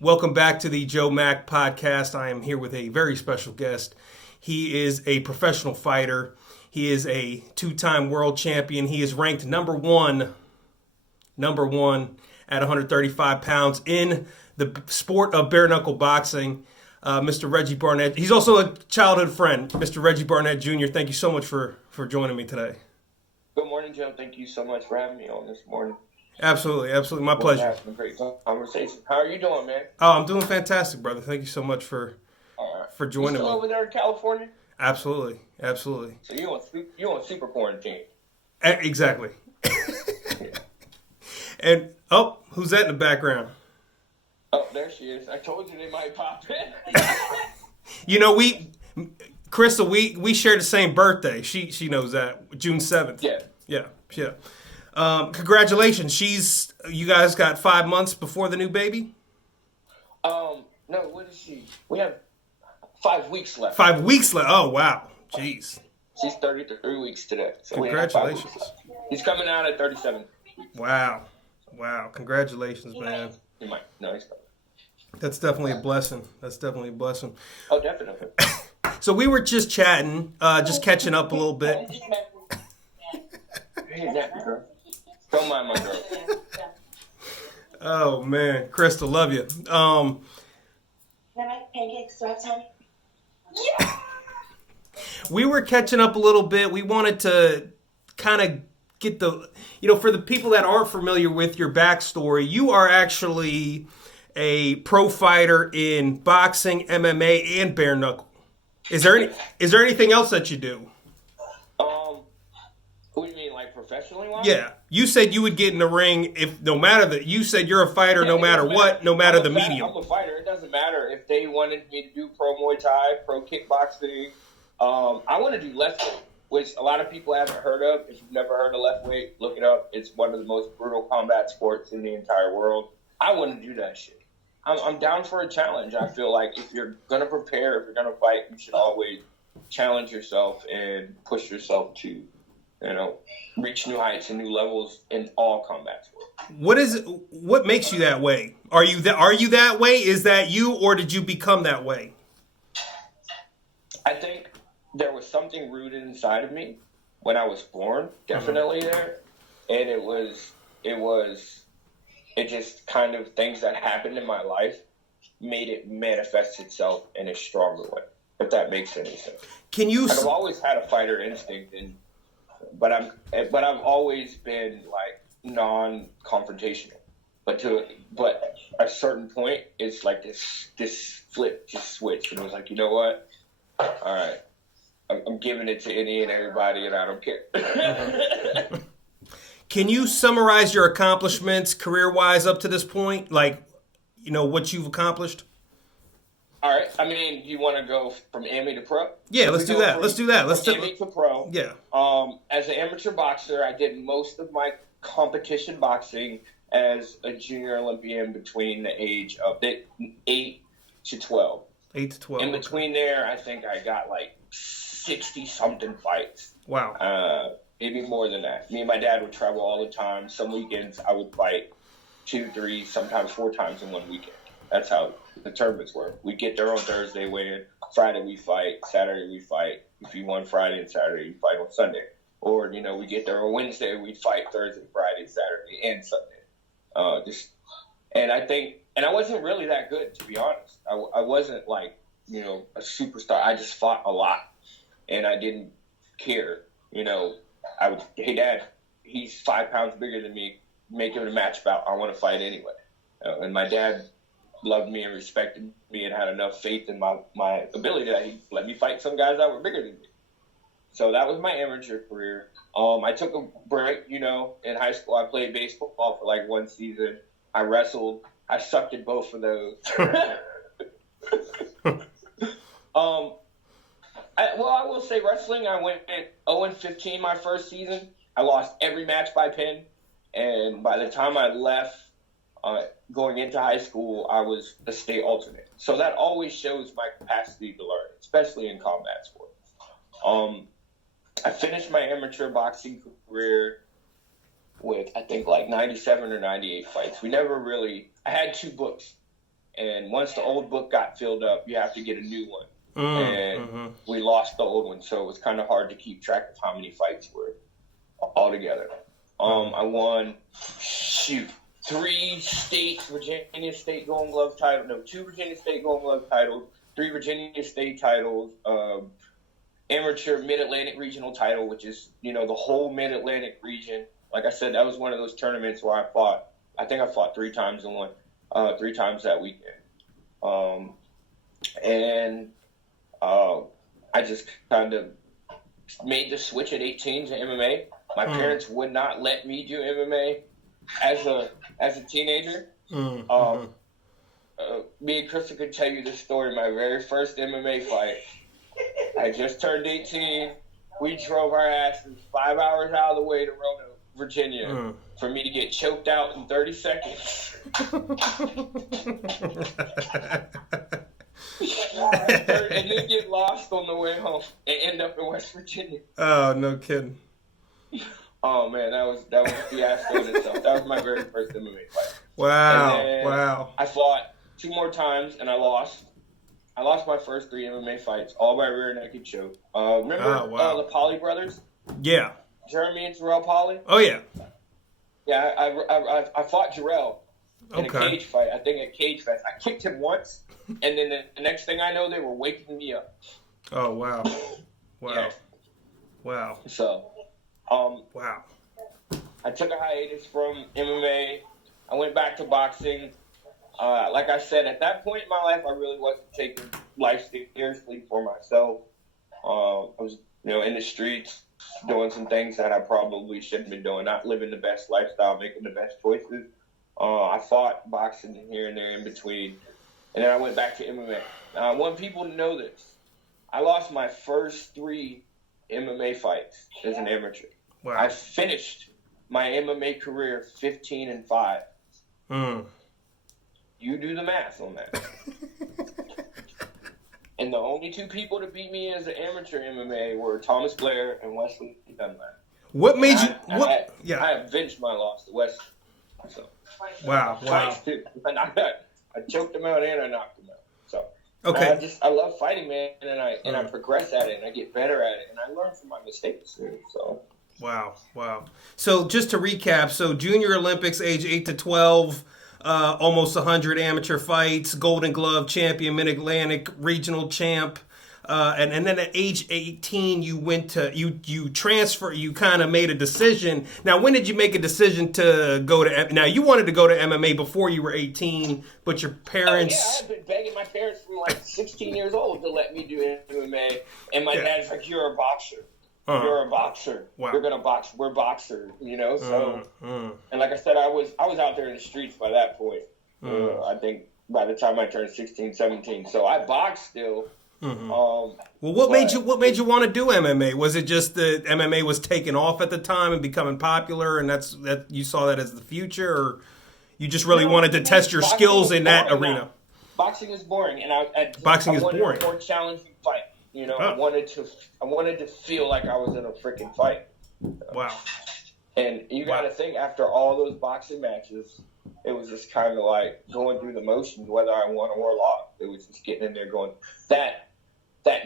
Welcome back to the Joe Mack podcast. I am here with a very special guest. He is a professional fighter. He is a two-time world champion. He is ranked number one at 135 pounds in the sport of bare-knuckle boxing. Mr. Reggie Barnett. He's also a childhood friend, Mr. Reggie Barnett Jr. Thank you so much for joining me today. Good morning, Joe. Thank you so much for having me on this morning. Absolutely. My pleasure. Having a great conversation. How are you doing, man? Oh, I'm doing fantastic, brother. Thank you so much for joining you still me. over there in California? Absolutely. So you on super quarantine? Exactly. And who's that in the background? Oh, there she is. I told you they might pop in. You know, Crystal, we share the same birthday. She knows that. June 7th. Yeah. Congratulations. You guys got 5 months before the new baby? No, what is she? We have 5 weeks left. 5 weeks left. Oh, wow. Jeez. She's 33 weeks today. So congratulations. He's coming out at 37. Wow. Congratulations, man. He might. No, he's coming. That's definitely a blessing. Oh, definitely. So we were just chatting, just catching up a little bit. Hey, that girl. Don't mind my girl. Oh, man. Crystal, love you. Can I make pancakes sweats, honey? Yeah. We were catching up a little bit. We wanted to kind of get for the people that aren't familiar with your backstory, you are actually a pro fighter in boxing, MMA, and bare knuckle. Is there anything else that you do? What do you mean, like professionally wise? Yeah, you said you would get in the ring you said you're a fighter no matter what, no matter the medium. I'm a fighter. It doesn't matter if they wanted me to do pro Muay Thai, pro kickboxing. I want to do left weight, which a lot of people haven't heard of. If you've never heard of left weight, look it up. It's one of the most brutal combat sports in the entire world. I want to do that shit. I'm down for a challenge. I feel like if you're going to prepare, if you're going to fight, you should always challenge yourself and push yourself to, reach new heights and new levels in all combat sports. What makes you that way? Are you that way? Is that you, or did you become that way? I think there was something rooted inside of me when I was born, definitely there. And it just kind of things that happened in my life made it manifest itself in a stronger way, if that makes any sense. I've always had a fighter instinct, but I've always been like non-confrontational. But at a certain point, it's like this flip just switched, and it was like, you know what? All right, I'm giving it to any and everybody, and I don't care. Can you summarize your accomplishments career-wise up to this point? Like, what you've accomplished? All right. I mean, you want to go from AMI to pro? Yeah, let's do that. Let's do that. Let's do AMI to pro. Yeah. As an amateur boxer, I did most of my competition boxing as a junior Olympian between the age of 8 to 12. 8 to 12. In between there, I think I got like 60-something fights. Wow. Maybe more than that. Me and my dad would travel all the time. Some weekends I would fight 2, 3, sometimes 4 times in one weekend. That's how the tournaments were. We'd get there on Thursday, weigh in. Friday we fight. Saturday we fight. If you won Friday and Saturday, you fight on Sunday. Or, we get there on Wednesday, we'd fight Thursday, Friday, Saturday, and Sunday. And I wasn't really that good, to be honest. I wasn't like, a superstar. I just fought a lot, and I didn't care. Hey, Dad, he's 5 pounds bigger than me. Make him a match bout. I want to fight anyway. And my dad loved me and respected me and had enough faith in my ability that he let me fight some guys that were bigger than me. So that was my amateur career. I took a break, in high school. I played baseball for like 1 season. I wrestled. I sucked at both of those. I will say wrestling, I went 0-15 my first season. I lost every match by pin. And by the time I left, going into high school, I was the state alternate. So that always shows my capacity to learn, especially in combat sports. I finished my amateur boxing career with, I think, like 97 or 98 fights. I had 2 books. And once the old book got filled up, you have to get a new one. And we lost the old one, so it was kind of hard to keep track of how many fights were altogether. I won, 3 states, Virginia State Golden Glove title, no, 2 Virginia State Golden Glove titles, 3 Virginia State titles, amateur Mid-Atlantic regional title, which is, the whole Mid-Atlantic region. Like I said, that was one of those tournaments where I think I fought 3 times in one, 3 times that weekend. I just kind of made the switch at 18 to MMA. My parents would not let me do MMA as a teenager. Me and Krista could tell you this story. My very first MMA fight, I just turned 18. We drove our asses 5 hours out of the way to Roanoke, Virginia, for me to get choked out in 30 seconds. And then get lost on the way home and end up in West Virginia. Oh, no kidding. Oh man, that was a fiasco in itself. That was my very first MMA fight. Wow. I fought 2 more times and I lost. I lost my first 3 MMA fights, all by rear naked choke. Remember the Polly brothers? Yeah. Jeremy and Jarrell Polly? Oh yeah. Yeah, I fought Jarrell in a cage fight. I think at Cage Fest. I kicked him once, and then the next thing I know, they were waking me up. Oh wow. Yeah. Wow. So, wow. I took a hiatus from MMA. I went back to boxing. Like I said, at that point in my life, I really wasn't taking life seriously for myself. I was, in the streets, doing some things that I probably shouldn't have been doing, not living the best lifestyle, making the best choices. I fought boxing here and there in between, and then I went back to MMA. I want people to know this. I lost my first 3 MMA fights as an amateur. Wow. I finished my MMA career 15-5. You do the math on that. And the only 2 people to beat me as an amateur MMA were Thomas Blair and Wesley Dunlap. What made you? I avenged my loss to Wesley. So. Wow. I choked him out and I knocked him out. So. Okay. I love fighting, man, and I progress at it and I get better at it and I learn from my mistakes. So. Wow. So just to recap, Junior Olympics, age 8 to 12. Almost 100 amateur fights, Golden Glove champion, Mid-Atlantic regional champ, and then at age 18 you went to you transfer. You kind of made a decision. Now, when did you make a decision to go to? Now, you wanted to go to MMA before you were 18, but your parents. Oh, yeah, I've been begging my parents from like 16 years old to let me do MMA, and my dad's like, "You're a boxer." You're a boxer. Wow. You're gonna box. We're boxers, So, and like I said, I was out there in the streets by that point. I think by the time I turned 16, 17. So I boxed still. Well, what made you want to do MMA? Was it just that MMA was taking off at the time and becoming popular, and that you saw that as the future, or you just really wanted to test your skills in that arena? Now. Boxing is boring, and I wanted a more challenging fight. I wanted to feel like I was in a freaking fight. Wow. And you got to think, after all those boxing matches, it was just kind of like going through the motions, whether I won or lost. It was just getting in there going, that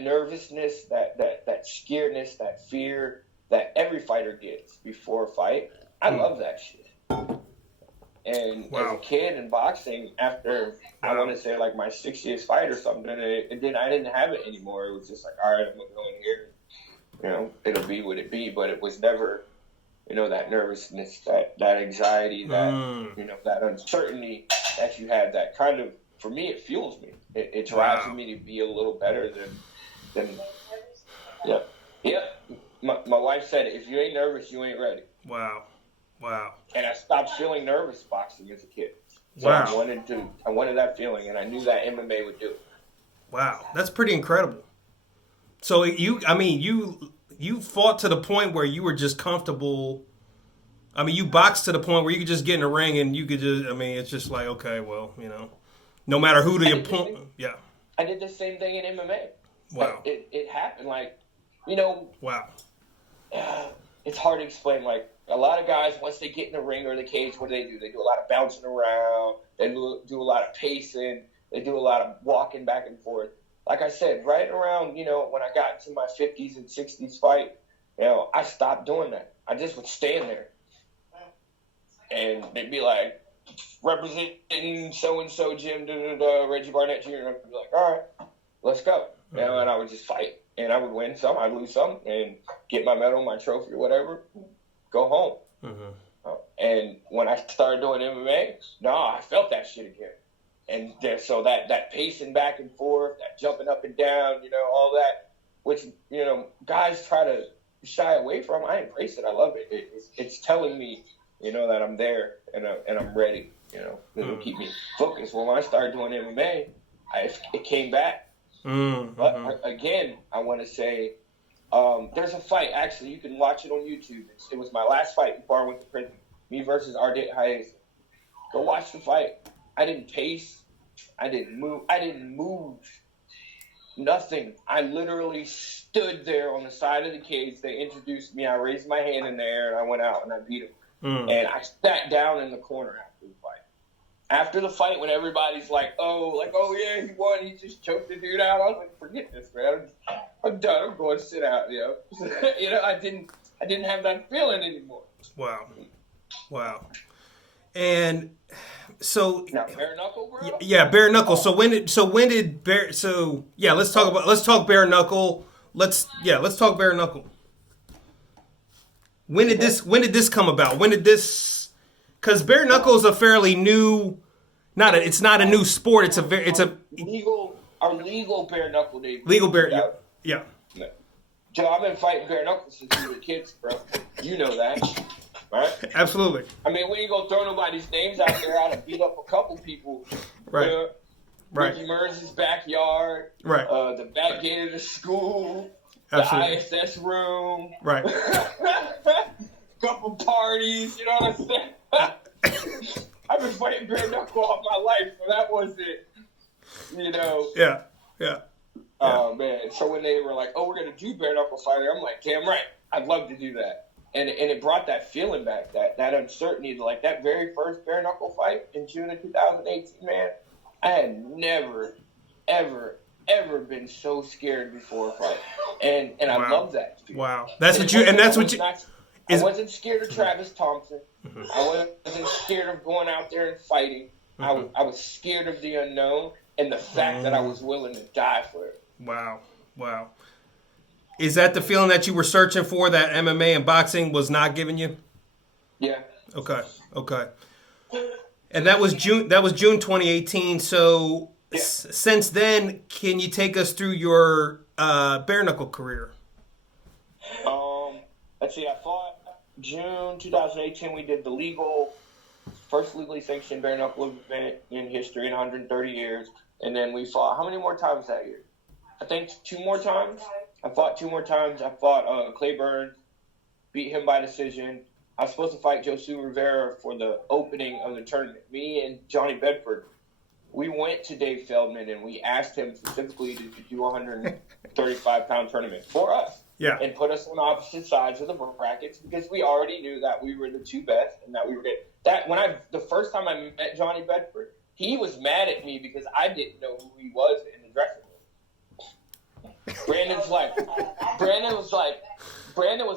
nervousness, that scaredness, that fear that every fighter gets before a fight. I love that shit. And as a kid in boxing, after I want to say like my 60th fight or something, I didn't have it anymore. It was just like, all right, I'm going to go in here. It'll be what it be. But it was never, that nervousness, that anxiety, that that uncertainty that you had. That kind of, for me, it fuels me. It drives me to be a little better than. Yeah. My wife said, if you ain't nervous, you ain't ready. Wow. And I stopped feeling nervous boxing as a kid. So I wanted that feeling, and I knew that MMA would do it. Wow, that's pretty incredible. So you fought to the point where you were just comfortable. I mean, you boxed to the point where you could just get in the ring and you could just. I mean, it's just like, okay, well, no matter who the opponent. Yeah. I did the same thing in MMA. Wow. It happened like, Wow. It's hard to explain. Like, a lot of guys, once they get in the ring or the cage, what do? They do a lot of bouncing around. They do a lot of pacing. They do a lot of walking back and forth. Like I said, right around, when I got to my 50s and 60s fight, I stopped doing that. I just would stand there. And they'd be like, representing so-and-so gym, Reggie Barnett Jr. And I'd be like, all right, let's go. And I would just fight. And I would win some, I'd lose some, and get my medal, my trophy, or whatever, go home. And when I started doing MMA, I felt that shit again. And so that pacing back and forth, that jumping up and down, all that, which, guys try to shy away from, I embrace it. I love it. It's telling me, that I'm there and I'm ready, it'll keep me focused. Well, when I started doing MMA, it came back. But again, I want to say, there's a fight, actually, you can watch it on YouTube. It was my last fight before I went to prison. Me versus Ardit Hayes. Go watch the fight. I didn't pace. I didn't move. Nothing. I literally stood there on the side of the cage. They introduced me. I raised my hand in the air, and I went out, and I beat him. And I sat down in the corner after the fight. After the fight, when everybody's like, oh yeah, he won. He just choked the dude out. I was like, forget this, man. I'm done. I'm going to sit out, I didn't have that feeling anymore. Wow. And so now, Bareknuckle, bro? Yeah, Bareknuckle. So when did Bare? So yeah, let's talk Bareknuckle. Let's talk Bareknuckle. When did this come about? When did this? Because Bareknuckle is a fairly new. It's not a new sport. It's a legal Bareknuckle day. Legal bare. Yeah. Joe, I've been fighting Bareknuckle since we were kids, bro. You know that. Right? Absolutely. I mean, we ain't gonna throw nobody's names out there. I done beat up a couple people. Right. Right. Ricky Mearns' backyard. Right. The back gate of the school. Absolutely. The ISS room. Right. Couple parties. You know what I'm saying? I've been fighting Bareknuckle all my life, so that was it. Yeah. Oh, man. So when they were like, oh, we're going to do Bareknuckle fighting, I'm like, damn right. I'd love to do that. And it brought that feeling back, that uncertainty. Like that very first Bareknuckle fight in June of 2018, man, I had never, ever, ever been so scared before a fight. And I love that. Wow. I wasn't scared of Travis Thompson. I wasn't scared of going out there and fighting. I was scared of the unknown and the fact that I was willing to die for it. Wow. Is that the feeling that you were searching for that MMA and boxing was not giving you? Yeah. Okay. And that was June 2018. So since then, can you take us through your Bareknuckle career? Let's see. I fought June 2018. We did the first legally sanctioned Bareknuckle event in history in 130 years. And then we fought how many more times that year? I think 2 more times. I fought 2 more times. I fought Clay Burns, beat him by decision. I was supposed to fight Josu Rivera for the opening of the tournament. Me and Johnny Bedford, we went to Dave Feldman and we asked him specifically to do a 135-pound tournament for us. Yeah. And put us on opposite sides of the brackets because we already knew that we were the 2 best and that we were good. The first time I met Johnny Bedford, he was mad at me because I didn't know who he was in the dressing room. Brandon was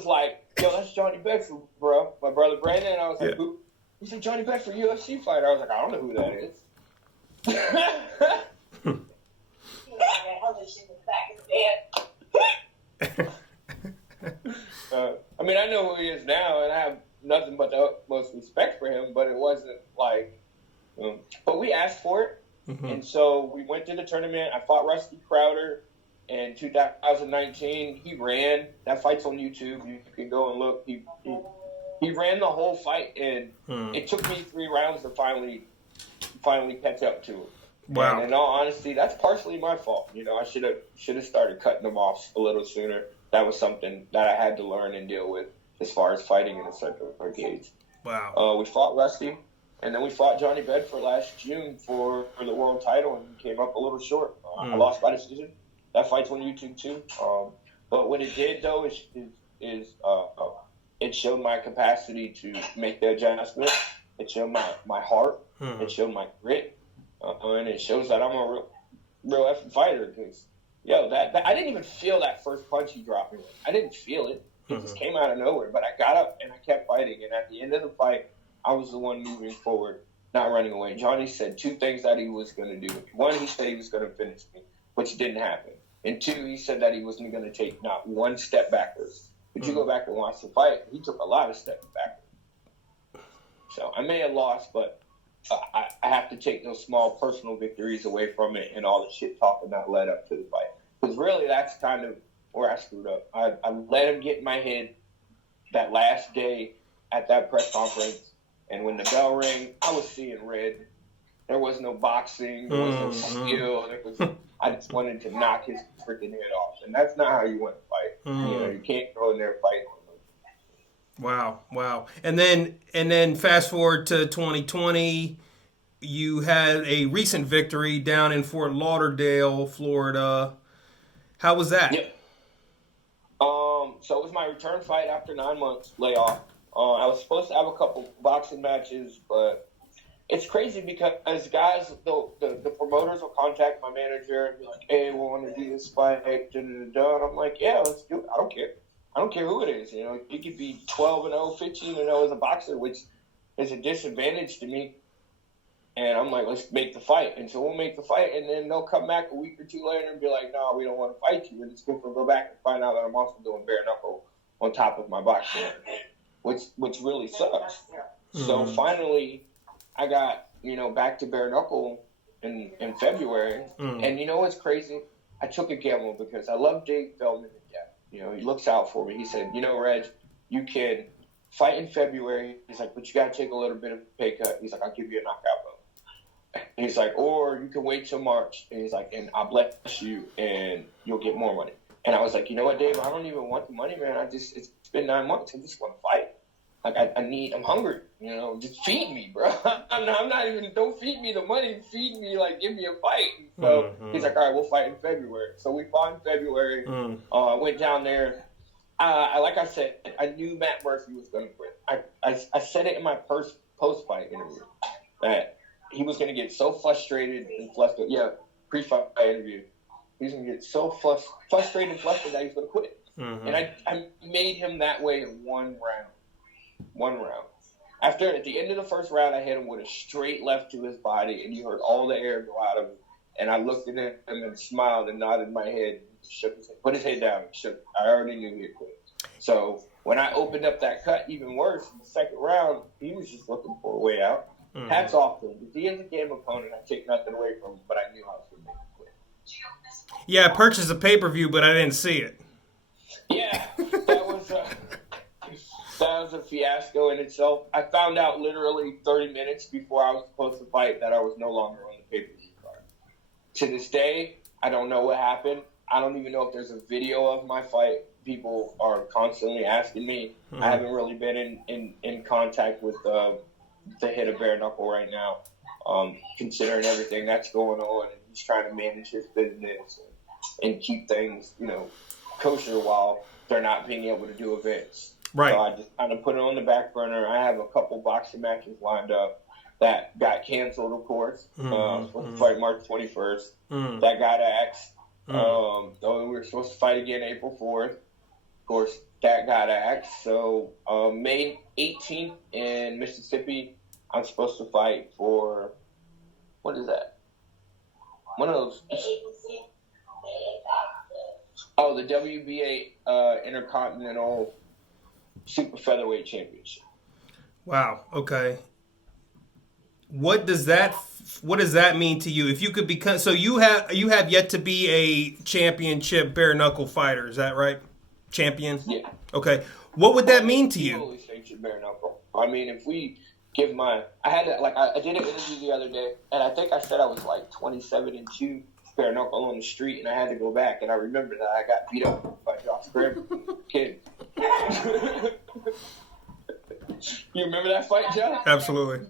like, yo, that's Johnny Bedford, bro. My brother Brandon. And I was like, who? He said, Johnny Bedford, UFC fighter. I was like, I don't know who that is. I mean, I know who he is now, and I have nothing but the utmost respect for him, but it wasn't like, but we asked for it. And so we went to the tournament. I fought Rusty Crowder in 2019. He ran. That fight's on YouTube. You can go and look. He ran the whole fight, and it took me 3 rounds to finally catch up to him. Wow. And in all honesty, that's partially my fault. I should have started cutting them off a little sooner. That was something that I had to learn and deal with as far as fighting in a circular cage. Wow. We fought Rusty. And then we fought Johnny Bedford last June for the world title and came up a little short. I lost by decision. That fight's on YouTube too. But what it did though is it showed my capacity to make the adjustment. It showed my heart. It showed my grit. And it shows that I'm a real effing fighter. Because, that I didn't even feel that first punch he dropped me with. I didn't feel it. It just came out of nowhere. But I got up and I kept fighting. And at the end of the fight, I was the one moving forward, not running away. Johnny said 2 things that he was going to do. 1, he said he was going to finish me, which didn't happen. And 2, he said that he wasn't going to take not 1 step backwards. But you go back and watch the fight, he took a lot of steps backwards. So I may have lost, but I have to take those small personal victories away from it and all the shit talking that led up to the fight. Because really, that's kind of where I screwed up. I let him get in my head that last day at that press conference. And when the bell rang, I was seeing red. There was no boxing. There was no skill. I just wanted to knock his freaking head off. And that's not how you want to fight. You can't go in there and fight. Wow. And then fast forward to 2020, you had a recent victory down in Fort Lauderdale, Florida. How was that? Yep. So it was my return fight after 9 months layoff. I was supposed to have a couple boxing matches, but it's crazy because guys, the promoters will contact my manager and be like, "Hey, we want to do this fight." And I'm like, "Yeah, let's do it. I don't care. I don't care who it is. You could be 12-0, 15-0 as a boxer, which is a disadvantage to me." And I'm like, "Let's make the fight." And so we'll make the fight, and then they'll come back a week or 2 later and be like, "No, we don't want to fight you." And it's good to go back and find out that I'm also doing bare knuckle on top of my boxing, which really sucks. So finally, I got back to bare knuckle in February, and you know what's crazy? I took a gamble because I love Dave Feldman to death. He looks out for me. He said, Reg, you can fight in February. He's like, but you got to take a little bit of a pay cut. He's like, I'll give you a knockout vote. And he's like, or you can wait till March. And he's like, and I'll bless you and you'll get more money. And I was like, you know what, Dave? I don't even want the money, man. It's been 9 months. I just want to fight. Like, I'm hungry, just feed me, bro. I'm not even, don't feed me the money, feed me, give me a fight. So he's like, all right, we'll fight in February. So we fought in February, went down there. Like I said, I knew Matt Murphy was going to win. I said it in my post-fight interview that he was going to get so frustrated and flustered. Yeah, pre-fight interview. He was going to get so frustrated and flustered that he was going to quit. And I made him that way in 1 round. 1 round. At the end of the first round, I hit him with a straight left to his body, and you heard all the air go out of him. And I looked at him and smiled and nodded my head, shook his head, put his head down, and shook. I already knew he had quit. So when I opened up that cut even worse in the second round, he was just looking for a way out. Hats off to him. If he is a game opponent, I take nothing away from him, but I knew I was going to make him quit. Yeah, I purchased a pay-per-view, but I didn't see it. Yeah, that was a fiasco in itself. I found out literally 30 minutes before I was supposed to fight that I was no longer on the pay-per-view card. To this day, I don't know what happened. I don't even know if there's a video of my fight. People are constantly asking me. I haven't really been in contact with the head of bare knuckle right now, considering everything that's going on. And he's trying to manage his business and keep things, kosher while they're not being able to do events. Right. So I just kind of put it on the back burner. I have a couple boxing matches lined up that got canceled, of course. Supposed to fight March 21st. That got axed. So we were supposed to fight again April 4th. Of course, that got axed. So May 18th in Mississippi, I'm supposed to fight for, what is that? One of those. Oh, the WBA Intercontinental Super Featherweight Championship. Wow. Okay. What does that mean to you? If you could become, so you have yet to be a championship bare knuckle fighter, is that right? Champion? Yeah. Okay. What would that mean to you? Holy sanctioned bare knuckle. I mean, if we give I did an interview the other day, and I think I said I was 27-2 bare knuckle on the street, and I had to go back, and I remember that I got beat up by Josh Grimm, kid. You remember that fight, Josh? Absolutely.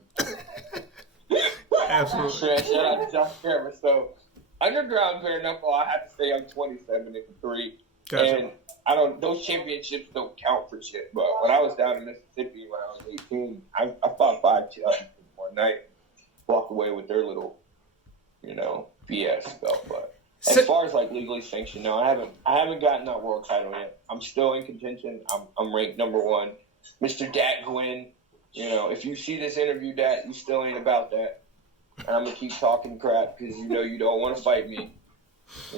Absolutely. Shout out to Josh Grimm. So, underground bare knuckle, I have to say I'm 27-3. Gotcha. And those championships don't count for shit. But when I was down in Mississippi when I was 18, I fought 5 judges in one night, walked away with their little BS belt. But So, as far as like legally sanctioned, no, I haven't gotten that world title yet. I'm still in contention. I'm ranked number 1. Mr. Dat Gwynn, if you see this interview, Dat, you still ain't about that. And I'm gonna keep talking crap because you don't want to fight me,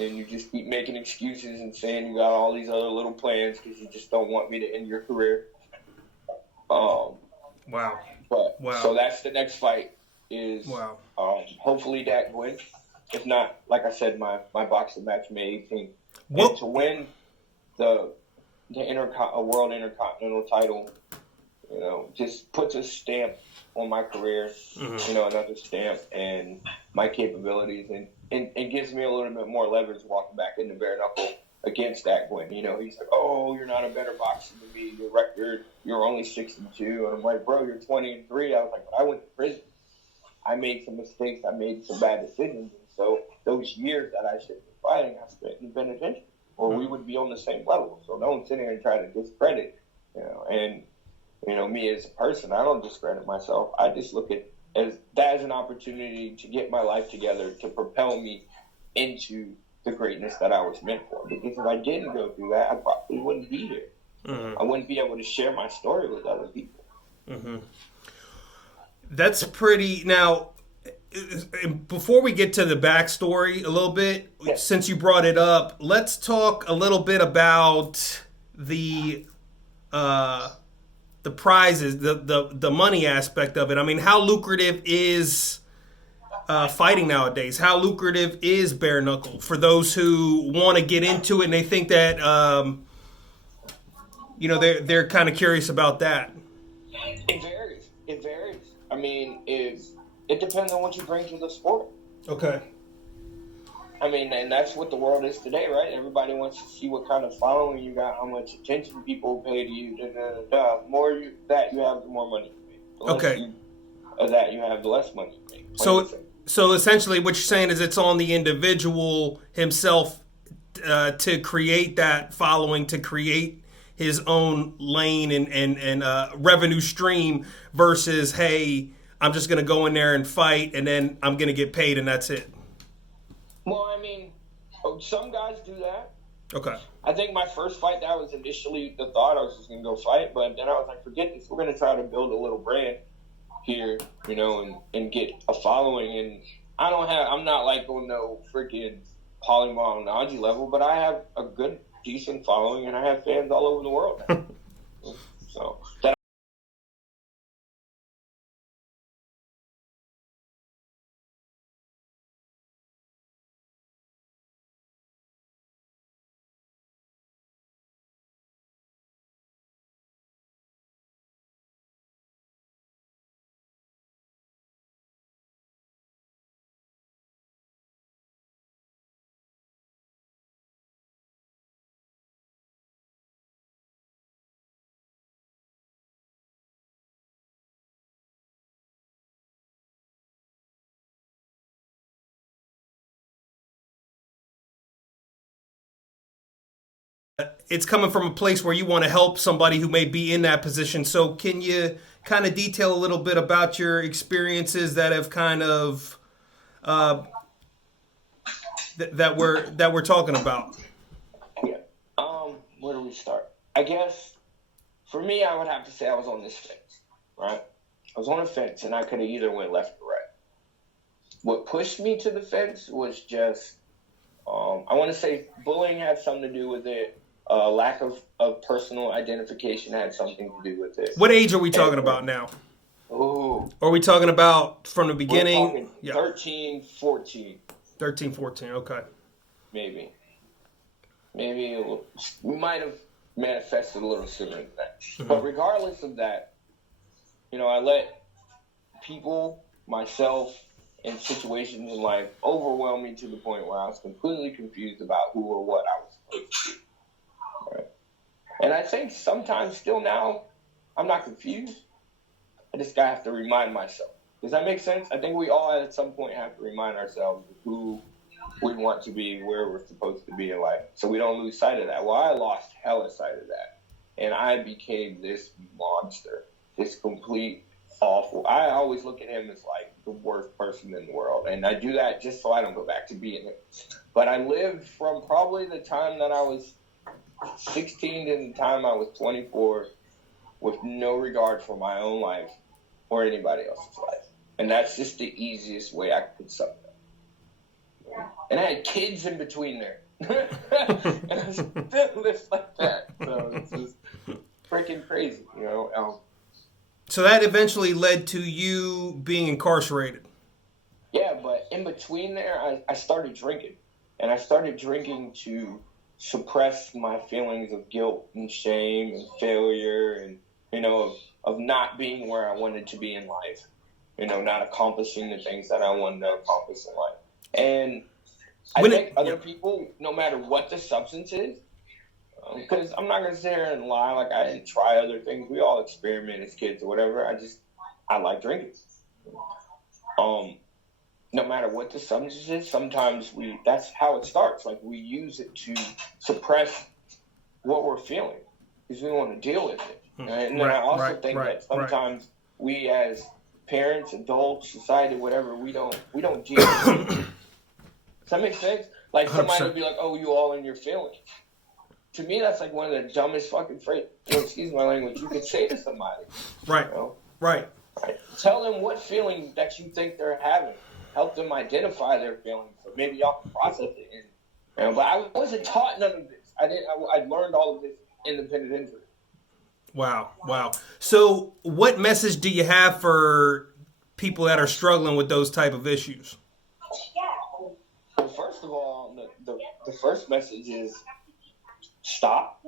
and you just keep making excuses and saying you got all these other little plans because you just don't want me to end your career. wow. But Wow. so that's the next fight is Wow. Hopefully Dat Gwynn. If not, like I said, my boxing match May 18th. What? And to win the world intercontinental title, just puts a stamp on my career, another stamp and my capabilities, and gives me a little bit more leverage walking back into Bareknuckle against that Gwynn. He's like, oh, you're not a better boxer than me. Your record, you're only 6-2. And I'm like, bro, you're 20-3. I was like, but I went to prison. I made some mistakes. I made some bad decisions. And so those years that I should be fighting, I spent in penitentiary, or we would be on the same level. So don't sit here and try to discredit, and me as a person, I don't discredit myself. I just look at that as an opportunity to get my life together, to propel me into the greatness that I was meant for. Because if I didn't go through that, I probably wouldn't be here. I wouldn't be able to share my story with other people. That's pretty. Now, before we get to the backstory a little bit, since you brought it up, let's talk a little bit about the prizes, the money aspect of it. I mean, how lucrative is fighting nowadays? How lucrative is Bareknuckle for those who want to get into it and they think that they're kind of curious about that? It varies. I mean, it depends on what you bring to the sport. Okay. I mean, and that's what the world is today, right? Everybody wants to see what kind of following you got, how much attention people pay to you. The more you have, the more money you make. The less you have, the less money you make. So essentially, what you're saying is it's on the individual himself to create that following, to create his own lane and revenue stream versus, hey, I'm just going to go in there and fight and then I'm going to get paid and that's it. Well, I mean, some guys do that. Okay. I think my first fight, that was initially the thought. I was just going to go fight, but then I was like, forget this. We're going to try to build a little brand here, and get a following. And I'm not like on no freaking Paulie Malignaggi level, but I have a good, decent following, and I have fans all over the world now. So that. It's coming from a place where you want to help somebody who may be in that position. So can you kind of detail a little bit about your experiences that have kind of that we're talking about? Yeah. Where do we start? I guess for me, I would have to say I was on this fence, right? I was on a fence, and I could have either went left or right. What pushed me to the fence was just, I want to say bullying had something to do with it. Lack of personal identification had something to do with it. What age are we talking about now? Oh. Are we talking about from the We're beginning? talking 13, 14. 13, 14, okay. Maybe we might have manifested a little sooner than that. Mm-hmm. But regardless of that, I let people, myself, and situations in life overwhelm me to the point where I was completely confused about who or what I was supposed to be. Right? And I think sometimes still now, I'm not confused. I just gotta have to remind myself. Does that make sense? I think we all at some point have to remind ourselves of who we want to be, where we're supposed to be in life, so we don't lose sight of that. Well, I lost hella sight of that, and I became this monster, this complete awful. I always look at him as like the worst person in the world. And I do that just so I don't go back to being it. But I lived from probably the time that I was 16 to the time I was 24 with no regard for my own life or anybody else's life. And that's just the easiest way I could sum it up. And I had kids in between there. And I still live like that. So it's just freaking crazy, you know. So that eventually led to you being incarcerated. Yeah, but in between there, I started drinking. And I started drinking to suppress my feelings of guilt and shame and failure and, you know, of not being where I wanted to be in life. You know, not accomplishing the things that I wanted to accomplish in life. And I think other people, no matter what the substance is, because I'm not going to sit here and lie like I didn't try other things. We all experiment as kids or whatever. I like drinking. No matter what the substance is, sometimes that's how it starts. Like, we use it to suppress what we're feeling because we want to deal with it. And then I also think that sometimes we as parents, adults, society, whatever, we don't deal with it. Does that make sense? Like, somebody would be like, oh, you all in your feelings. To me, that's like one of the dumbest fucking phrases, excuse my language, you could say to somebody. Right. You know? Right. Tell them what feeling that you think they're having. Help them identify their feelings, so maybe y'all can process it. You know, but I wasn't taught none of this. I learned all of this independently. Wow. So what message do you have for people that are struggling with those type of issues? Well, first of all, the first message is stop,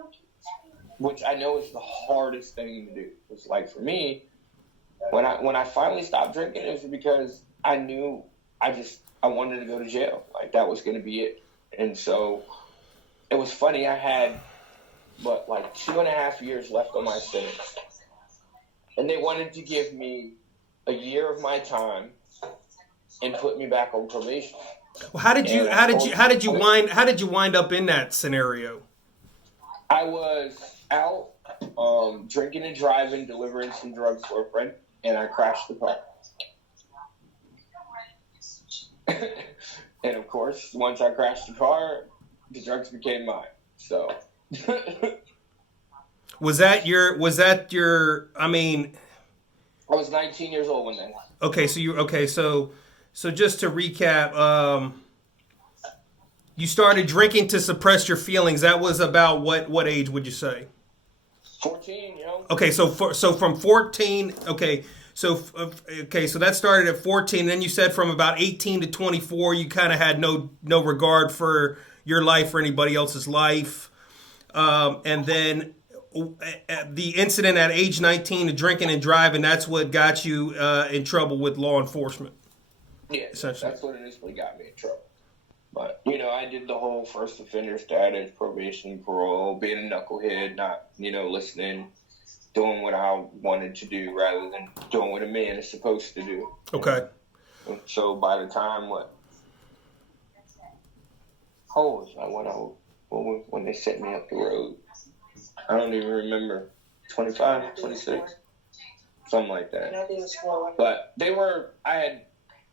which I know is the hardest thing to do. It's like, for me, when I finally stopped drinking, it was because I knew I wanted to go to jail. Like, that was going to be it. And so it was funny. I had, 2.5 years left on my sentence. And they wanted to give me a year of my time and put me back on probation. Well, how did you wind up in that scenario? I was out drinking and driving, delivering some drugs for a friend, and I crashed the car. And of course, once I crashed the car, the drugs became mine. So was that your I mean, I was 19 years old when that happened. Okay, so just to recap, you started drinking to suppress your feelings. That was about what age would you say? 14, you know. Okay, so from 14, okay. So that started at 14. Then you said from about 18 to 24, you kind of had no regard for your life or anybody else's life. And then the incident at age 19, the drinking and driving, that's what got you in trouble with law enforcement. Yeah, essentially. That's what initially got me in trouble. But, you know, I did the whole first offender status, probation, parole, being a knucklehead, not, listening, doing what I wanted to do rather than doing what a man is supposed to do. Okay. And so by the time, how old was I when they set me up the road? I don't even remember. 25, 26, something like that. But it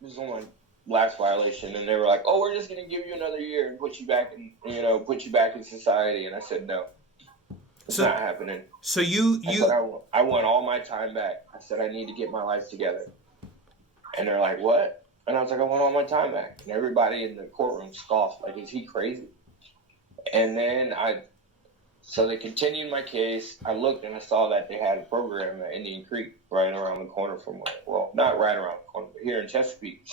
was on my last violation, and they were like, oh, we're just going to give you another year and put you back in society. And I said, no. It's not happening. So I want all my time back. I said, I need to get my life together. And they're like, what? And I was like, I want all my time back. And everybody in the courtroom scoffed, like, is he crazy? And then so they continued my case. I looked and I saw that they had a program at Indian Creek right around the corner from not right around the corner, but here in Chesapeake.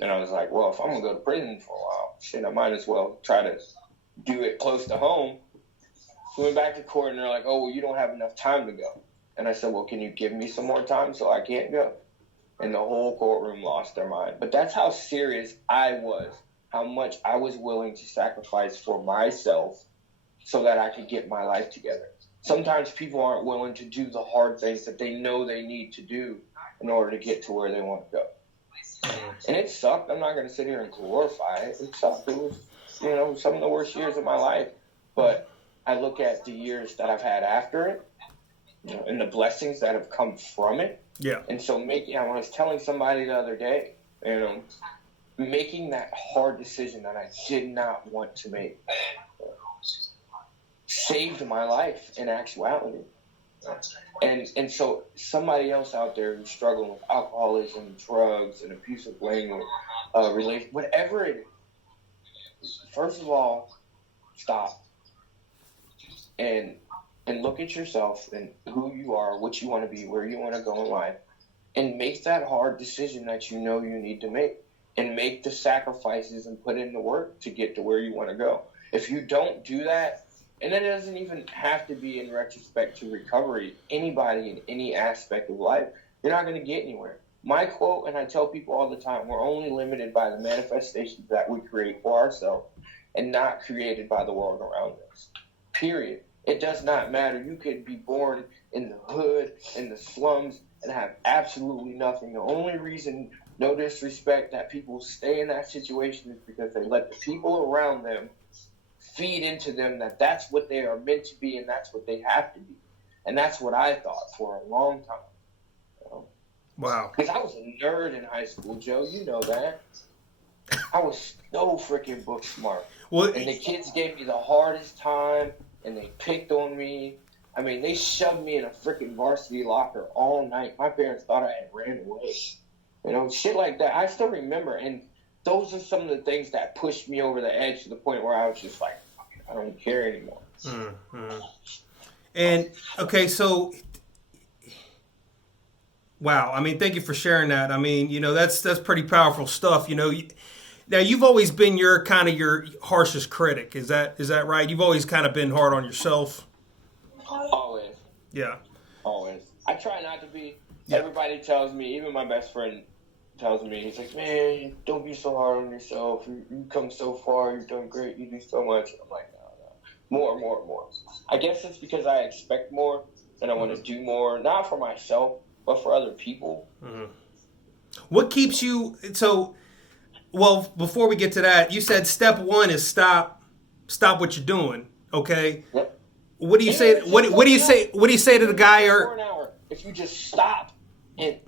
And I was like, well, if I'm going to go to prison for a while, shit, I might as well try to do it close to home. We went back to court, and they're like, oh, well, you don't have enough time to go. And I said, well, can you give me some more time so I can't go? And the whole courtroom lost their mind. But that's how serious I was, how much I was willing to sacrifice for myself so that I could get my life together. Sometimes people aren't willing to do the hard things that they know they need to do in order to get to where they want to go. And it sucked. I'm not going to sit here and glorify it. It sucked. It was, some of the worst years of my life. But I look at the years that I've had after it, and the blessings that have come from it, Yeah. And so I was telling somebody the other day, making that hard decision that I did not want to make saved my life in actuality. And so somebody else out there who's struggling with alcoholism, drugs, and abusive language, whatever it is, first of all, stop and look at yourself and who you are, what you want to be, where you want to go in life, and make that hard decision that you know you need to make, and make the sacrifices and put in the work to get to where you want to go. If you don't do that, and it doesn't even have to be in retrospect to recovery, anybody in any aspect of life, you're not going to get anywhere. My quote, and I tell people all the time, we're only limited by the manifestations that we create for ourselves and not created by the world around us. Period. It does not matter. You could be born in the hood, in the slums, and have absolutely nothing. The only reason, no disrespect, that people stay in that situation is because they let the people around them feed into them that that's what they are meant to be and that's what they have to be. And that's what I thought for a long time. Wow. Because I was a nerd in high school, Joe. You know that. I was so freaking book smart. Well, and the kids gave me the hardest time, and they picked on me. I mean, they shoved me in a freaking varsity locker all night. My parents thought I had ran away. Shit like that. I still remember. And those are some of the things that pushed me over the edge to the point where I was just like, I don't care anymore. Mm-hmm. And, okay, so, wow. I mean, thank you for sharing that. I mean, that's pretty powerful stuff. Now, you've always been your harshest critic. Is that right? You've always kind of been hard on yourself. Always. Yeah. Always. I try not to be. Yeah. Everybody tells me, even my best friend tells me, he's like, man, don't be so hard on yourself. You come so far. You've done great. You do so much. I'm like, no. More. I guess it's because I expect more and I want to do more, not for myself, but for other people. Mm-hmm. What keeps you well, before we get to that, you said step one is stop what you're doing. Okay. Yep. What do you say? What do you say? What do you say to the guy? For an hour, if you just stop and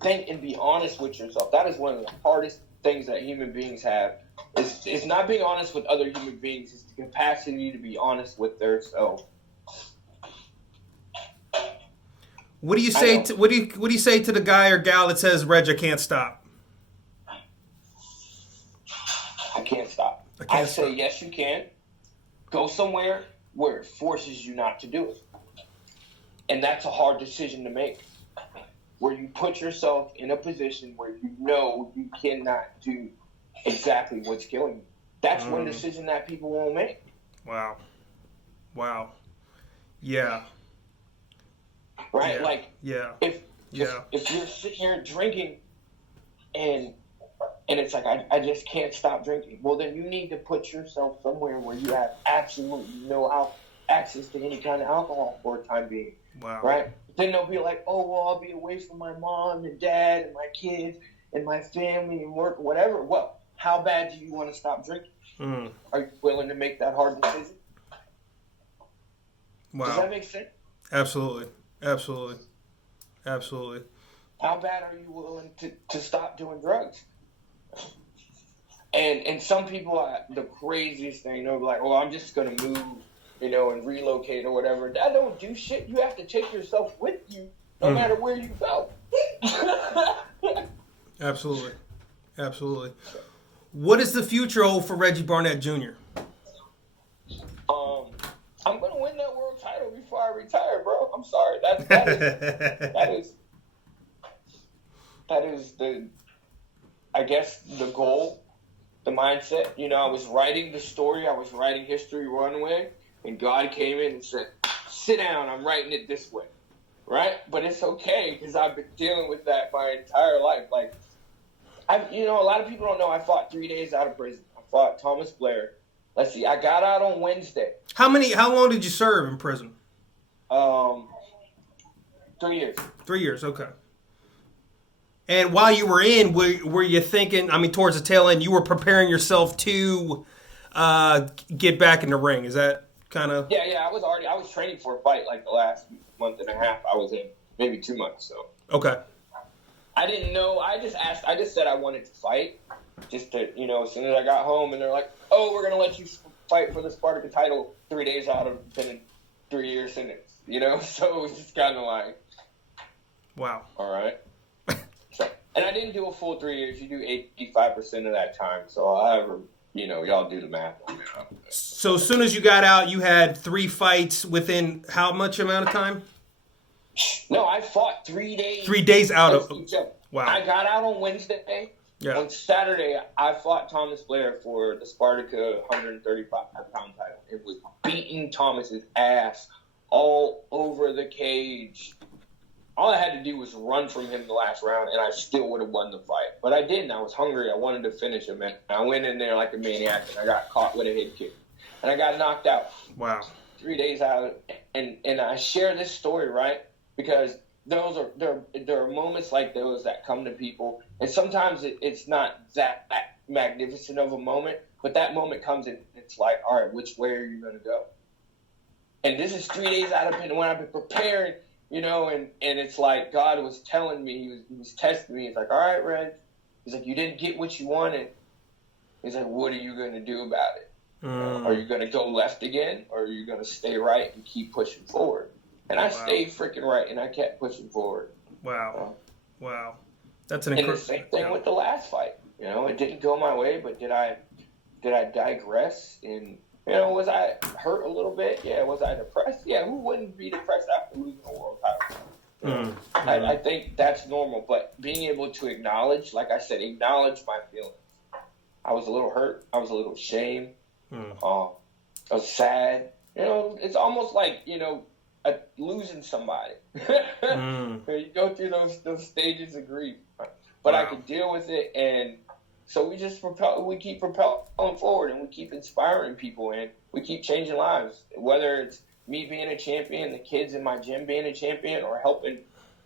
think and be honest with yourself, that is one of the hardest things that human beings have. Is not being honest with other human beings. It's the capacity to be honest with themselves. What do you say? What do you say to the guy or gal that says, "Reg, I can't stop"? I can't stop. I say, yes, you can. Go somewhere where it forces you not to do it. And that's a hard decision to make. Where you put yourself in a position where you know you cannot do exactly what's killing you. That's one decision that people won't make. Wow. Yeah. Right? Yeah. Like, yeah. If you're sitting here drinking and it's like, I just can't stop drinking. Well, then you need to put yourself somewhere where you have absolutely no access to any kind of alcohol for a time being. Wow. Right? Then they'll be like, oh, well, I'll be away from my mom and dad and my kids and my family and work, whatever. Well, how bad do you want to stop drinking? Are you willing to make that hard decision? Wow. Does that make sense? Absolutely. How bad are you willing to stop doing drugs? And some people, the craziest thing, they'll be like, well, I'm just going to move, and relocate or whatever. That don't do shit. You have to take yourself with you no matter where you go. Absolutely. What is the future hold for Reggie Barnett Jr.? I'm going to win that world title before I retire, bro. I'm sorry. That is the, I guess, the goal, the mindset. I was writing the story. I was writing History Runway, and God came in and said, sit down. I'm writing it this way. Right? But it's okay because I've been dealing with that my entire life. Like, a lot of people don't know I fought 3 days out of prison. I fought Thomas Blair. Let's see. I got out on Wednesday. How long did you serve in prison? 3 years. 3 years, okay. And while you were in, were you thinking, towards the tail end, you were preparing yourself to get back in the ring? Is that kind of... Yeah, I was training for a fight like the last month and a half I was in. Maybe 2 months, so. Okay. I didn't know. I just asked. I just said I wanted to fight. Just to, as soon as I got home, and they're like, "Oh, we're gonna let you fight for the Spartacus title 3 days out of been a 3-year sentence." So it was just kind of like, wow. All right. So, and I didn't do a full 3 years. You do 85% of that time. So however, y'all do the math on that. So as soon as you got out, you had 3 fights within how much amount of time? No, I fought 3 days. 3 days out of. Wow. I got out on Wednesday. Yeah. On Saturday, I fought Thomas Blair for the Spartacus 135-pound title. It was beating Thomas's ass all over the cage. All I had to do was run from him the last round, and I still would have won the fight. But I didn't. I was hungry. I wanted to finish him, and I went in there like a maniac, and I got caught with a head kick. And I got knocked out. Wow. 3 days out. And I share this story, right? Because there are moments like those that come to people, and sometimes it's not that magnificent of a moment, but that moment comes and it's like, all right, which way are you going to go? And this is 3 days out of it when I've been preparing, and it's like God was telling me, he was testing me. He's like, all right, Red. He's like, you didn't get what you wanted. He's like, what are you going to do about it? Are you going to go left again, or are you going to stay right and keep pushing forward? And I stayed freaking right, and I kept pushing forward. Wow. Wow. That's an incredible. And the same thing with the last fight. It didn't go my way, but did I digress? And, was I hurt a little bit? Yeah. Was I depressed? Yeah. Who wouldn't be depressed after losing a world title? I think that's normal. But being able to acknowledge, like I said, acknowledge my feelings. I was a little hurt. I was a little ashamed. I was sad. It's almost like, losing somebody. You go through those stages of grief. But I could deal with it, and so we keep propelling forward, and we keep inspiring people, and we keep changing lives. Whether it's me being a champion, the kids in my gym being a champion, or helping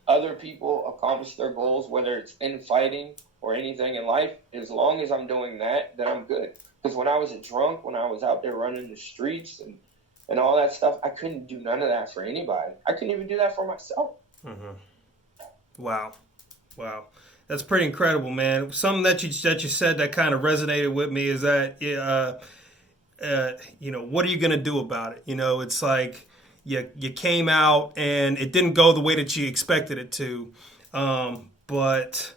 other people accomplish their goals, whether it's in fighting or anything in life, as long as I'm doing that, then I'm good. Because when I was a drunk, when I was out there running the streets and all that stuff, I couldn't do none of that for anybody. I couldn't even do that for myself. Wow. That's pretty incredible, man. Something that you said that kind of resonated with me is that, what are you going to do about it? It's like you came out and it didn't go the way that you expected it to. But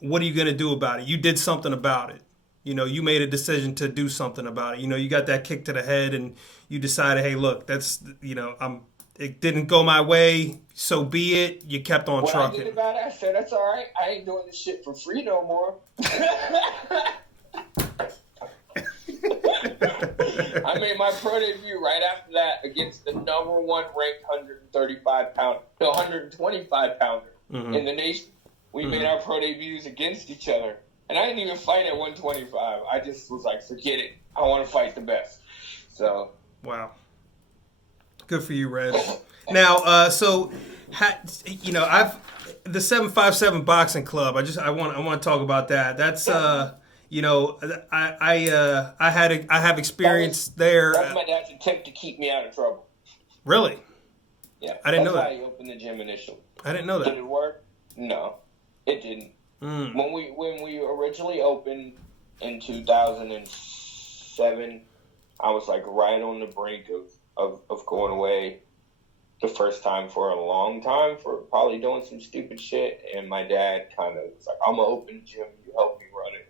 what are you going to do about it? You did something about it. You made a decision to do something about it. You got that kick to the head and you decided, hey, look, that's, it didn't go my way, so be it. You kept on trucking. What I did about it, I said, that's all right. I ain't doing this shit for free no more. I made my pro debut right after that against the number one ranked 125 pounder in the nation. We made our pro debuts against each other. And I didn't even fight at 125. I just was like, forget it. I want to fight the best. So. Wow. Good for you, Red. Now, I've the 757 Boxing Club. I want to talk about that. That's I have experience there. That's my dad's attempt to keep me out of trouble. Really? Yeah. I didn't know that. That's why he opened the gym initially. I didn't know that. Did it work? No, it didn't. When we originally opened in 2007, I was like right on the brink of going away the first time for a long time for probably doing some stupid shit. And my dad kind of was like, I'm going to open the gym. You help me run it,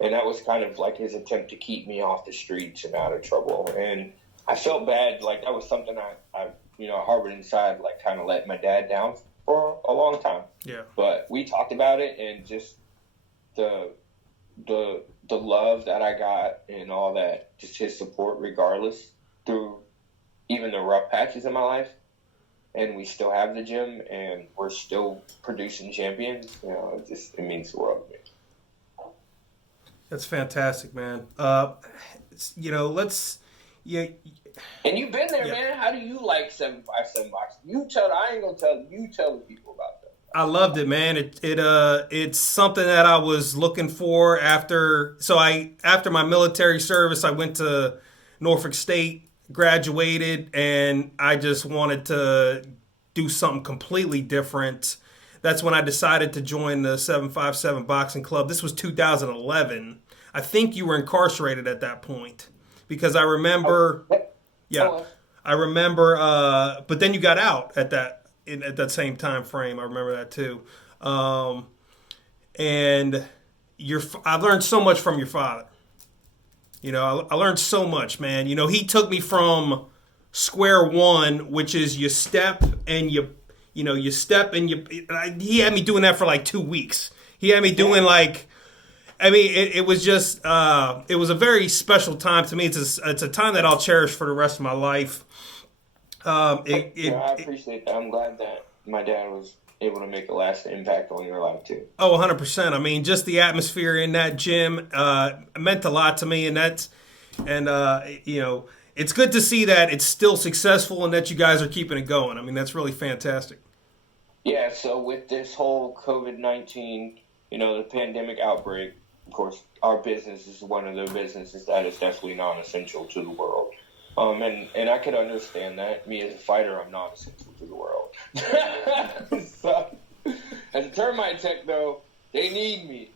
And that was kind of like his attempt to keep me off the streets and out of trouble. And I felt bad. Like that was something I harbored inside, like kind of let my dad down for a long time. Yeah. But we talked about it, and just the love that I got and all that, just his support regardless through even the rough patches in my life. And we still have the gym, and we're still producing champions. It means the world to me. That's fantastic, man. And you've been there, man. How do you like 757 boxing? I ain't gonna tell you. Tell the people about that. I loved it, man. It's something that I was looking for after my military service. I went to Norfolk State, graduated, and I just wanted to do something completely different. That's when I decided to join the 757 Boxing Club. This was 2011. I think you were incarcerated at that point because I remember, I remember. But then you got out at that same time frame. I remember that too. And I learned so much from your father. I learned so much, man. He took me from square one, which is you step and he had me doing that for like 2 weeks. He had me doing it was just, it was a very special time to me. It's a time that I'll cherish for the rest of my life. I appreciate that. I'm glad that my dad was able to make a lasting impact on your life too. Oh, 100%. I mean, just the atmosphere in that gym meant a lot to me, and it's good to see that it's still successful and that you guys are keeping it going. I mean, that's really fantastic. Yeah, so with this whole COVID-19, the pandemic outbreak, of course, our business is one of the businesses that is definitely non-essential to the world. And I could understand that. Me as a fighter, I'm non-essential to the world. So, as a termite tech, though, they need me.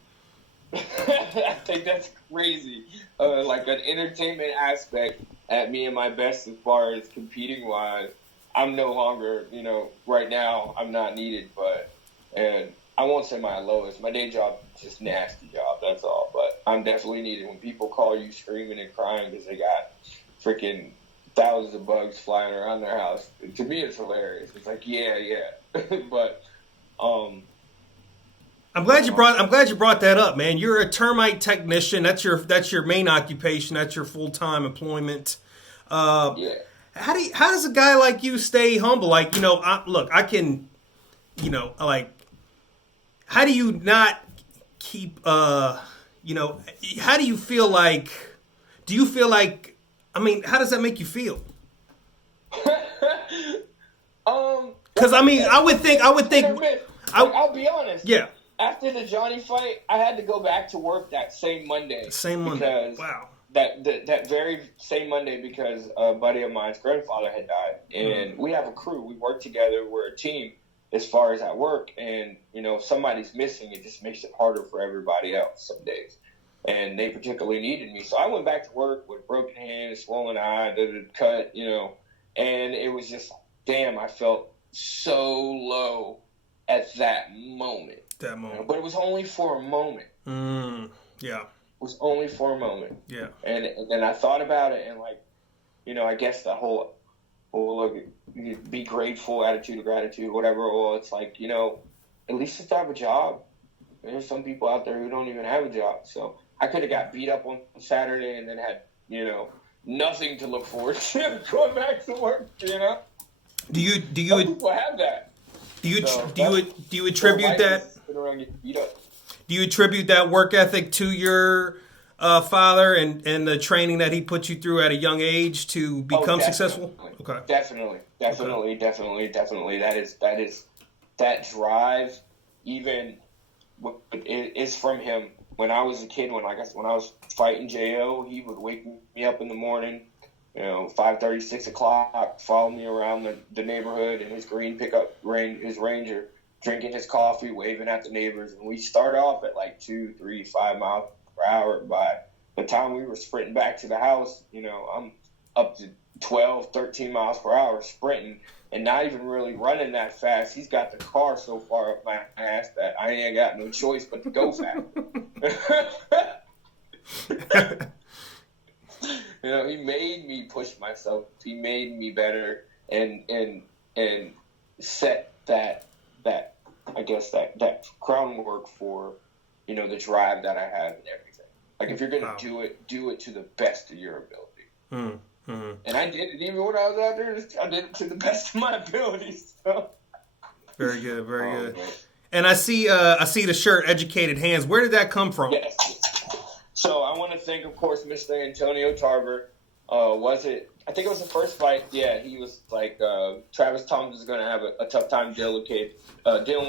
I think that's crazy. Like an entertainment aspect at me and my best as far as competing wise. I'm no longer, right now I'm not needed, and I won't say my lowest. My day job is just nasty job, that's all. But I'm definitely needed. When people call you screaming and crying because they got freaking thousands of bugs flying around their house, to me it's hilarious. It's like, yeah. But I'm glad you brought that up, man. You're a termite technician. That's your main occupation. That's your full-time employment. Yeah. How does a guy like you stay humble? Like, I can, how do you not keep, how do you feel like, how does that make you feel? Because I would think, I'll be honest. Yeah. After the Johnny fight, I had to go back to work that same Monday. Because, wow. That very same Monday, because a buddy of mine's grandfather had died. And we have a crew. We work together. We're a team as far as at work. And, if somebody's missing, it just makes it harder for everybody else some days. And they particularly needed me. So I went back to work with broken hand, swollen eye, cut, and it was just, damn, I felt so low at that moment. But it was only for a moment. Yeah. It was only for a moment. Yeah. And then I thought about it, and I guess the whole be grateful, attitude of gratitude, whatever. Well, it's like, at least if I have a job. There's some people out there who don't even have a job. So I could have got beat up on Saturday and then had, nothing to look forward to going back to work, Do you some people have that. Do you attribute that? Do you attribute that work ethic to your father and the training that he put you through at a young age to become successful? Okay. Definitely. That drive, even is from him. When I was a kid, when I was fighting JO, he would wake me up in the morning, 5:30, 6 o'clock, follow me around the neighborhood in his green his Ranger, drinking his coffee, waving at the neighbors. And we start off at like 2, 3, 5 miles per hour. By the time we were sprinting back to the house, I'm up to 12, 13 miles per hour sprinting and not even really running that fast. He's got the car so far up my ass that I ain't got no choice but to go fast. He made me push myself. He made me better and set that groundwork for, the drive that I have and everything. Like, if you're going to do it to the best of your ability. Mm-hmm. And I did it even when I was out there. I did it to the best of my abilities. So. Very good, very good. Man. And I see the shirt, Educated Hands. Where did that come from? Yes. So I want to thank, of course, Mr. Antonio Tarver. I think it was the first fight. Yeah, he was like, Travis Thomas is going to have a tough time dealing with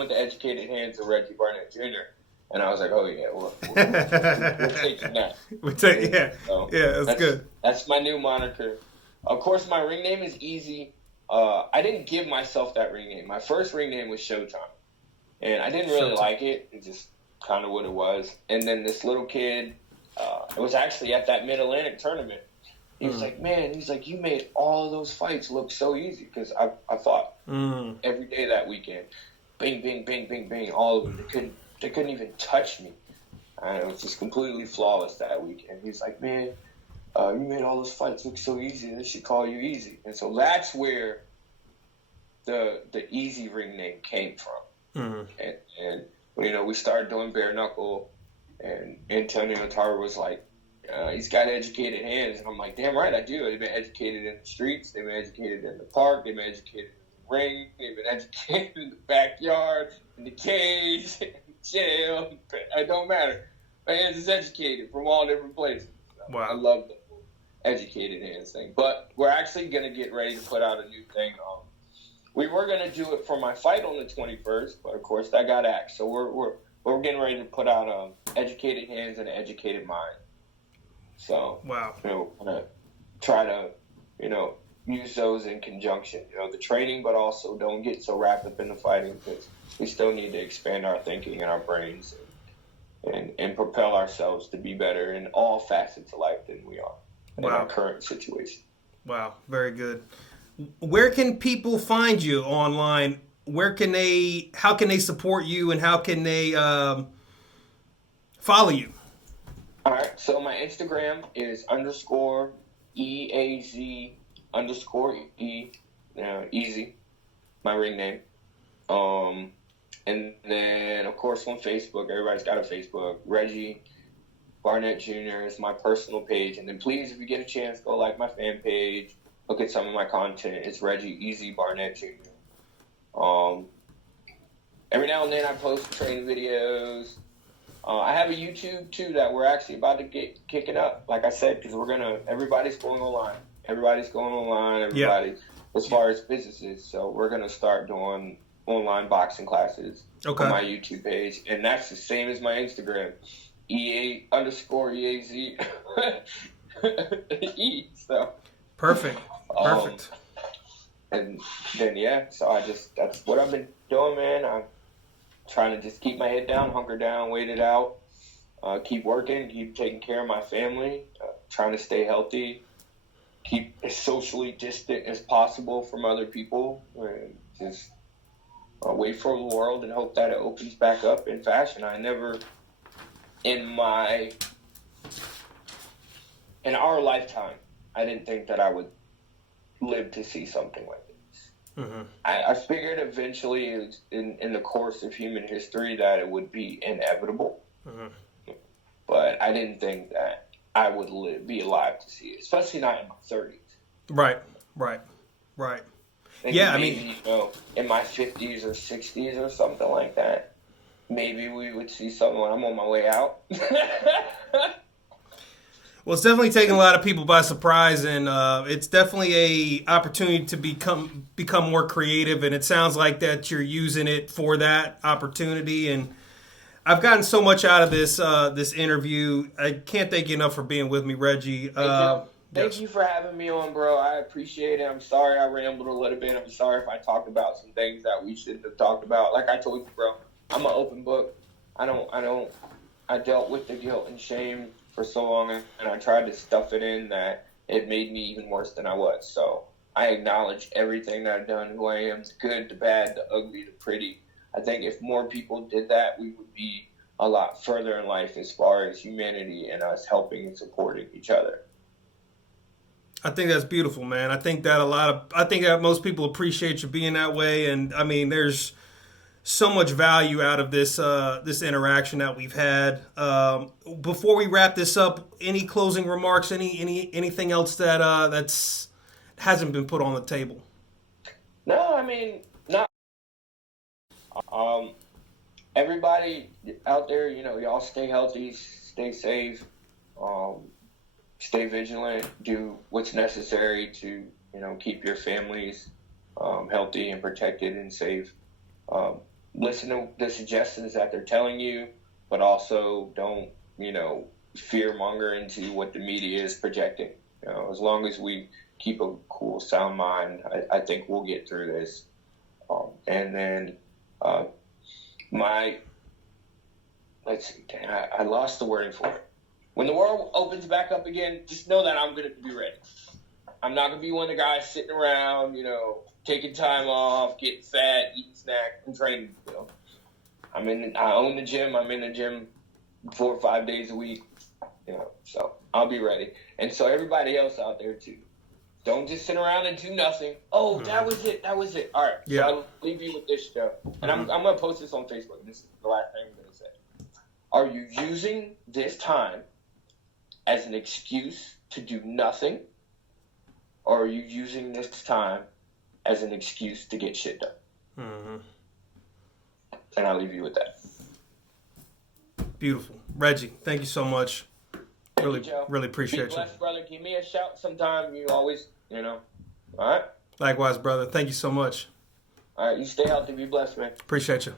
the educated hands of Reggie Barnett Jr. And I was like, oh, yeah, we're taking that. That's good. That's my new moniker. Of course, my ring name is Easy. I didn't give myself that ring name. My first ring name was Showtime, and I didn't really like it. It's just kind of what it was. And then this little kid, it was actually at that Mid-Atlantic tournament. He was like, man, he's like, you made all those fights look so easy, because I fought every day that weekend. Bing, bing, bing, bing, bing, all of them. They couldn't even touch me. And it was just completely flawless that weekend. He's like, man, you made all those fights look so easy. They should call you Easy. And so that's where the Easy ring name came from. And we started doing Bareknuckle, and Antonio Tarver was like, he's got educated hands. And I'm like, damn right I do. They've been educated in the streets. They've been educated in the park. They've been educated in the ring. They've been educated in the backyard, in the cage, in jail. It don't matter. My hands is educated from all different places. Wow. I love the educated hands thing. But we're actually going to get ready to put out a new thing. We were going to do it for my fight on the 21st, but of course that got axed. So we're getting ready to put out educated hands and an educated mind. So, wow. I'm going to try to, use those in conjunction, the training, but also don't get so wrapped up in the fighting, because we still need to expand our thinking and our brains and propel ourselves to be better in all facets of life than we are in our current situation. Wow. Very good. Where can people find you online? How can they support you, and how can they follow you? All right, so my Instagram is _EAZ_E, Easy, my ring name. And then, of course, on Facebook, everybody's got a Facebook. Reggie Barnett Jr. is my personal page. And then please, if you get a chance, go like my fan page, look at some of my content. It's Reggie Easy Barnett Jr. Every now and then I post training videos. I have a YouTube too that we're actually about to get kicking up. Like I said, because everybody's going online. As far as businesses. So we're gonna start doing online boxing classes on my YouTube page, and that's the same as my Instagram, EA_EAZ E. So perfect. And then so that's what I've been doing, man. I'm trying to just keep my head down, hunker down, wait it out, keep working, keep taking care of my family, trying to stay healthy, keep as socially distant as possible from other people, and just wait for the world and hope that it opens back up in fashion. I never, in our lifetime, I didn't think that I would live to see something like this. I figured eventually in the course of human history that it would be inevitable. But I didn't think that I would be alive to see it, especially not in my 30s. Right. Yeah, maybe, in my 50s or 60s or something like that, maybe we would see something when I'm on my way out. Well, it's definitely taking a lot of people by surprise, and it's definitely a opportunity to become more creative. And it sounds like that you're using it for that opportunity. And I've gotten so much out of this interview. I can't thank you enough for being with me, Reggie. Thank you for having me on, bro. I appreciate it. I'm sorry I rambled a little bit. I'm sorry if I talked about some things that we shouldn't have talked about. Like I told you, bro, I'm an open book. I dealt with the guilt and shame for so long, and I tried to stuff it in that it made me even worse than I was. So I acknowledge everything that I've done, who I am, the good, the bad, the ugly, the pretty. I think if more people did that, we would be a lot further in life as far as humanity and us helping and supporting each other. I think that's beautiful, man. I think that most people appreciate you being that way, and I mean, there's so much value out of this interaction that we've had. Before we wrap this up, any closing remarks? Anything else that hasn't been put on the table? No, I mean, not. Everybody out there, y'all stay healthy, stay safe, stay vigilant, do what's necessary to, keep your families healthy and protected and safe. Listen to the suggestions that they're telling you, but also don't, fear monger into what the media is projecting. As long as we keep a cool, sound mind. I think we'll get through this. And then let's see, dang, I lost the wording for it. When the world opens back up again, just know that I'm going to be ready. I'm not going to be one of the guys sitting around, taking time off, getting fat, eating snacks, and training. I own the gym. I'm in the gym 4 or 5 days a week. So I'll be ready. And so everybody else out there too, don't just sit around and do nothing. Oh, that was it. All right. Yeah. So I'll leave you with this stuff. And I'm going to post this on Facebook. This is the last thing I'm going to say. Are you using this time as an excuse to do nothing? Or are you using this time as an excuse to get shit done? Mm-hmm. And I'll leave you with that. Beautiful. Reggie, thank you so much. Really appreciate you. Be blessed, brother. Give me a shout sometime. You always, All right? Likewise, brother. Thank you so much. All right. You stay healthy. Be blessed, man. Appreciate you.